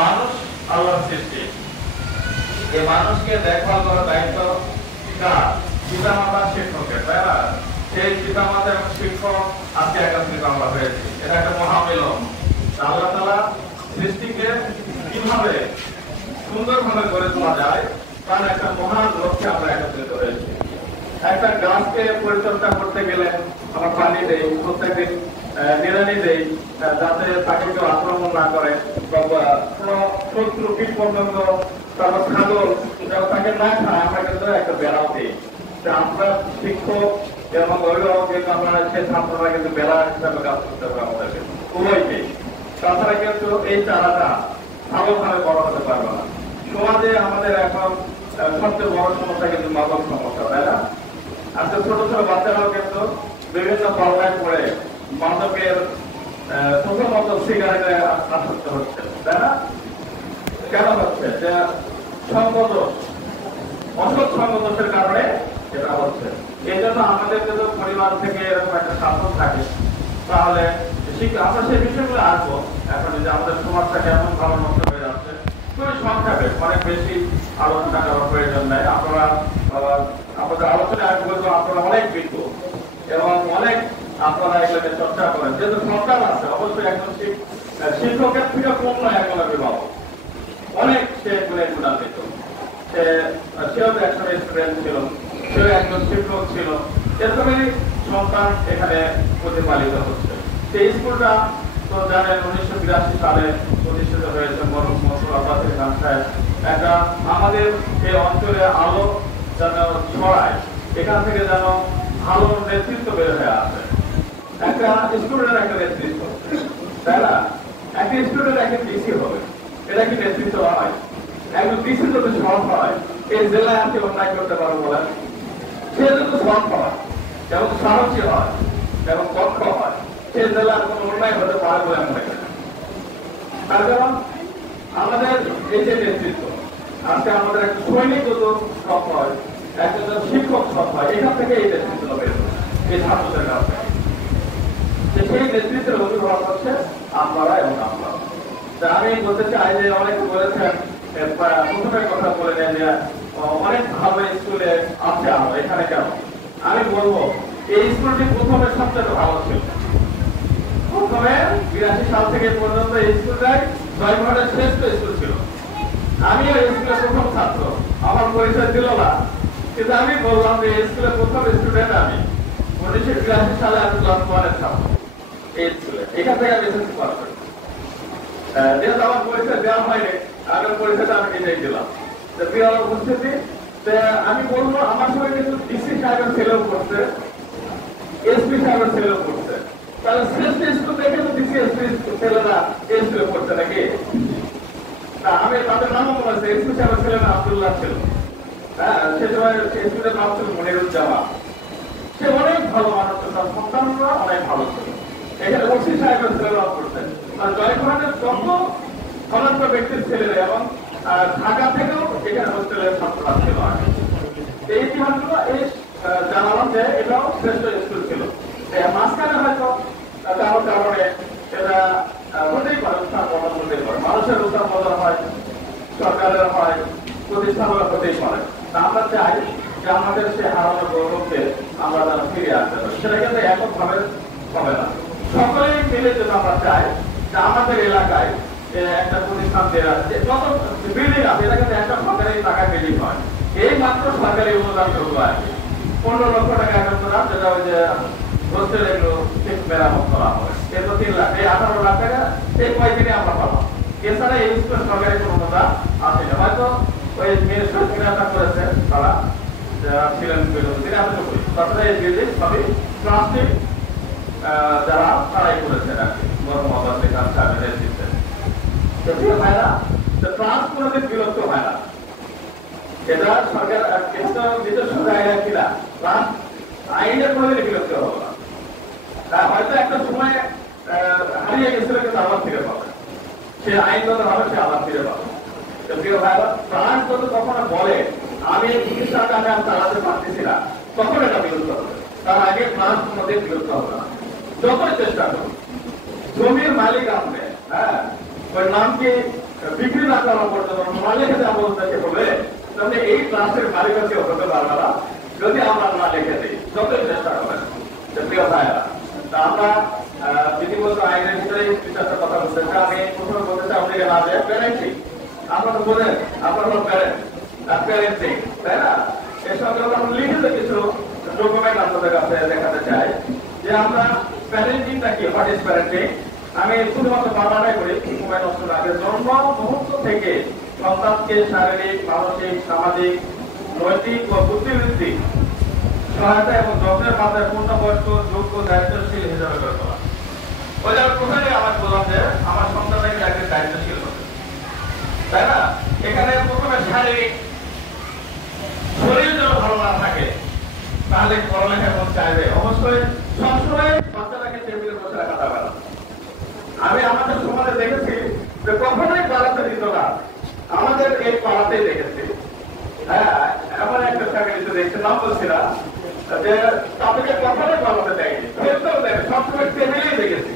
মানুষ আল্লাহর সৃষ্টি, এই মানুষকে দেখভাল করার দায়িত্ব কার? পিতামাতা শিক্ষকের, তাই না? সেই পিতামাতা এবং শিক্ষক আজকে একাত্রিত আমরা হয়েছি, এটা একটা মহামিলন। আল্লাহ তাআলা সৃষ্টিকে কিভাবে সুন্দরভাবে গড়ে তোলা যায় তার একটা মহান লক্ষ্যে আমরা একত্রিত হয়েছি। একটা গাছকে পরিচর্যা করতে গেলে আমরা পানি দেই, প্রত্যেকদিন নিড়ানি দেই, যাতে তাকে কেউ আক্রমণ না করে, কোনো শত্রু কীট পতঙ্গ, তারপর ছাগল তাকে না খায়, আমরা কিন্তু একটা বেড়াও দিই। আমরা শিক্ষক এবং অভিভাবক কিন্তু আমরা সে ছাত্ররা কিন্তু বেড়া হিসাবে কাজ করতে হবে আমাদেরকে উভয়কেই। তাছাড়া কিন্তু এই চারাটা ভালোভাবে বড় হতে পারবে না। সমাজে আমাদের এখন সবচেয়ে বড় সমস্যা কিন্তু মাদক সমস্যা, তাই না? আজকে ছোট ছোট বাচ্চারাও কিন্তু বিভিন্ন পাল্লায় পড়ে মাদকের প্রথমত সিগারেটে আসক্ত হচ্ছে, তাই না? কেন হচ্ছে? যে সঙ্গদোষ, অসৎ সঙ্গদোষের কারণে এটা হচ্ছে। এই জন্য আমাদের যদি পরিবার থেকে এরকম একটা শাসন থাকে তাহলে আমরা সেই বিষয়গুলো আসবো। এখন যে আমাদের সমাজটা কেমন ভালো নষ্ট হয়ে যাচ্ছে খুবই সংক্ষেপে, অনেক বেশি আলোচনা করার প্রয়োজন নেই। আপনারা আমাদের আলোচনায় আসবো, আপনারা অনেক বিজ্ঞ এবং অনেক আপনারা এগুলোকে চর্চা করেন। যেহেতু সরকার আছে, অবশ্যই একজন শিক্ষকের থেকে কম নয় একজন অভিভাবক, অনেক সে গুণান্বিত। সেও একজন স্টুডেন্ট ছিল, সেও একজন শিক্ষক ছিল, এরকমই সন্তান এখানে প্রতিপালিত হচ্ছে। সেই স্কুলটা তো জানেন 1982 সালে প্রতিষ্ঠিত হয়েছে মরহুম মনসুর আব্বাস খান সাহেব। একটা আমাদের এই অঞ্চলে আলো যেন ছড়ায়, এখান থেকে যেন ভালো নেতৃত্ব বের হয়ে আসে। একটা স্টুডেন্টের একটা নেতৃত্ব, তাই না? একটা স্টুডেন্ট একটা ডিসি হবে, এটা কি নেতৃত্ব হয়? একজন ডিসি যদি সৎ হয়, এই জেলায় আপনি অন্যায় করতে পারবো বলেন? সে যদি সৎ হয় এবং সাহসী হয় এবং দক্ষ হয়, সে জেলার কোন অন্যায় হতে পারে বলে আমি মনে করি। তার কারণ আমাদের এই যে নেতৃত্ব, আজকে আমাদের একটা সৈনিক যদি সৎ হয়, একজন শিক্ষক সৎ হয়, এখান থেকে এই নেতৃত্ব বের হয়, এই ছাত্রদের কাছ থেকে। সেই নেতৃত্বের অভিভাবক হচ্ছে আপনারা এবং আপনারা। আমি বলতে চাই যে অনেকে বলেছেন, প্রথমে কথা বলে নেন যে অনেক ভালো স্কুলে আছে আমরা এখানে কেন? আমি বলবো এই স্কুলটি প্রথমে সবচেয়ে ভালো ছিল। প্রথমে 82 সাল থেকে পর্যন্ত এই স্কুলটাই জয়পুরহাটের শ্রেষ্ঠ স্কুল ছিল। আমিও এই স্কুলের প্রথম ছাত্র, আমার পরিচয় ছিল না, কিন্তু আমি বললাম যে এই স্কুলের প্রথম স্টুডেন্ট আমি। 1982 সালে আমি ক্লাস 1-এর ছাত্র এই স্কুলে, এখান থেকে আমি এসএসসি পাস করি। যেহেতু আমার পরিচয় দেওয়া হয়নি, আগের পরিচয়টা আমি নিজেই দিলাম। প্রিয় উপস্থিতি, আমি বলবো আমার সঙ্গে কিন্তু ডিসি সাহেবের ছেলেও পড়ছে, এসপি সাহেবের ছেলেও পড়ছে। তাহলে শ্রেষ্ঠ স্কুল দেখে তো ডিসি এসপি ছেলেরা এই স্কুলে পড়ছে নাকি? আমি তাদের নামও মনে আছে, এসপি সাহেবের ছেলে না আব্দুল্লাহ ছিল। হ্যাঁ, সে সময় স্কুলের নাম ছিল মনিরুজ্জামান। সে অনেক ভালো মানুষ, তার সন্তানরা অনেক ভালো ছিল। এখানে ওসি সাহেবের ছেলেরাও পড়ছেন। আর জয়পুরহাটের যত সমস্ত ব্যক্তির ছেলেরা এবং ঢাকা থেকেও এখানে হোস্টেলের ছাত্ররা ছিল। এই ইতিহাসগুলো এই জানালাম যে এটাও শ্রেষ্ঠ স্কুল ছিল। মাঝখানে হয়তো কারো কারণে এটা হতেই পারে, উত্থান পতন হতেই পারে, মানুষের উত্থান পতন হয়, সরকারের হয়, প্রতিষ্ঠানরা হতেই পারে। আমরা চাই যে আমাদের সে হারানো গৌরবকে আমরা যেন ফিরে আসতে পারি। সেটা কিন্তু এককভাবে হবে না, সকলেই মিলে যদি আমরা চাই যে আমাদের এলাকায় একটা প্রতিষ্ঠান দেওয়া আছে, যত বিল্ডিং আছে এটা কিন্তু একটা সরকারি টাকায় বিল্ডিং হয়, এই মাত্র সরকারি অনুদান শুরু হয় 15 লক্ষ টাকা এখন করা, যেটা ওই যে হোস্টেল এগুলো ঠিক মেরামত করা হবে, এরপর 3 লাখ, এই 18 লাখ টাকা এই কয়েকদিনে আমরা পাবো। এছাড়া এই স্কুল সরকারি কোনো অনুদান আসে না। হয়তো ওই মিনিস্টার কিনাটা করেছে তারা যারা ছিলেন বিরোধী, তাছাড়া এই বিল্ডিং সবই প্লাস্টিক যারা তারাই করেছেন আর কি, মরহুম আব্বাস খান সাহেবের নেতৃত্বে। ভাইরা ট্রান্স কোনোদিন বিরক্ত হয় না, এটা সরকার নিজস্ব জায়গায় কিনা ট্রান্স আইনের কোনোদিন বিরক্ত হবে না। হয়তো একটা সময় হারিয়ে গেছিল, কিন্তু আবার ফিরে পাবে, সে আইনগত ভাবে সে আবার ফিরে পাবে। ভাইরা ট্রান্স যদি কখনো বলে আমি এই চিকিৎসাটা আমি আর চালাতে পারতেছি না, তখন এটা বিরক্ত হবে। তার আগে ট্রান্স কোনোদিন বিরক্ত হবে না, যতই চেষ্টা করুন। জমির মালিক আপনি, হ্যাঁ, ওই নাম কি বিক্রি না করা পর্যন্ত না লিখে দেওয়া অবস্থাকে বলে তাহলে এই ক্লাসের কারিগরি হতে পারবে না যদি আমরা না লিখে দিই, যতই চেষ্টা করবেন। প্রিয় ভাইরা, তা আমরা বিধিবদ্ধ আইনের ভিতরে বিচারটা কথা বলতে চাই। আমি প্রথমে বলতে চাই আপনাকে না যে প্যারেন্টিং, আপনারা তো বলেন আপনারা হল প্যারেন্টিং, তাই না? এর সঙ্গে আমরা লিখিত কিছু ডকুমেন্ট আপনাদের কাছে দেখাতে চাই যে আমরা প্যারেন্টিংটা কি, হোয়াট ইজ প্যারেন্টিং। আমি শুধুমাত্র বাংলাটাই করি, সময় নষ্ট না করে। জন্ম মুহূর্ত থেকে সন্তানকে শারীরিক, মানসিক, সামাজিক, নৈতিক ও বুদ্ধিবৃত্তিক সহায়তা এবং যত্নের মাত্রায় পূর্ণবয়স্ক, যোগ্য, দায়িত্বশীল হিসাবে গড়ে তোলা। ওই যে প্রথমে আমার বললাম যে আমার সন্তানটাকে একদিন দায়িত্বশীল হবে, তাই না? এখানে প্রথমে শারীরিক শরীর যেন ভালো না থাকে তাহলে পড়ালেখা এখন চাইবে। অবশ্যই সবসময় বাচ্চাটাকে টেবিলে বসে রাখা যাবে না। আমি আমাদের সমাজে দেখেছি যে কখনোই পাড়াতে দিত না, আমাদের এই পাড়াতেই দেখেছি। হ্যাঁ, এমন একটা ফ্যামিলিতে দেখছি, নাম বলছি না, যে তাদেরকে কখনোই পাড়াতে দেয়নি, খেলতেও দেয়, সবসময় টেবিলেই দেখেছি।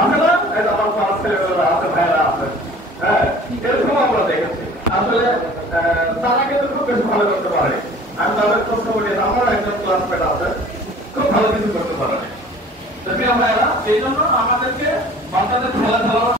আসলে আমার পাড়ার ছেলেমেয়েরা আছে, ভাইয়েরা আছে, হ্যাঁ, এরকম আমরা দেখেছি। আসলে তারা কিন্তু খুব বেশি ভালো করতে পারে। আমি তাদের প্রশ্ন করি, আমার একজন ক্লাসমেট আছে, খুব ভালো কিছু করতে পারে। যদি আমরা এই জন্য আমাদেরকে বাচ্চাদের খেলাধুলা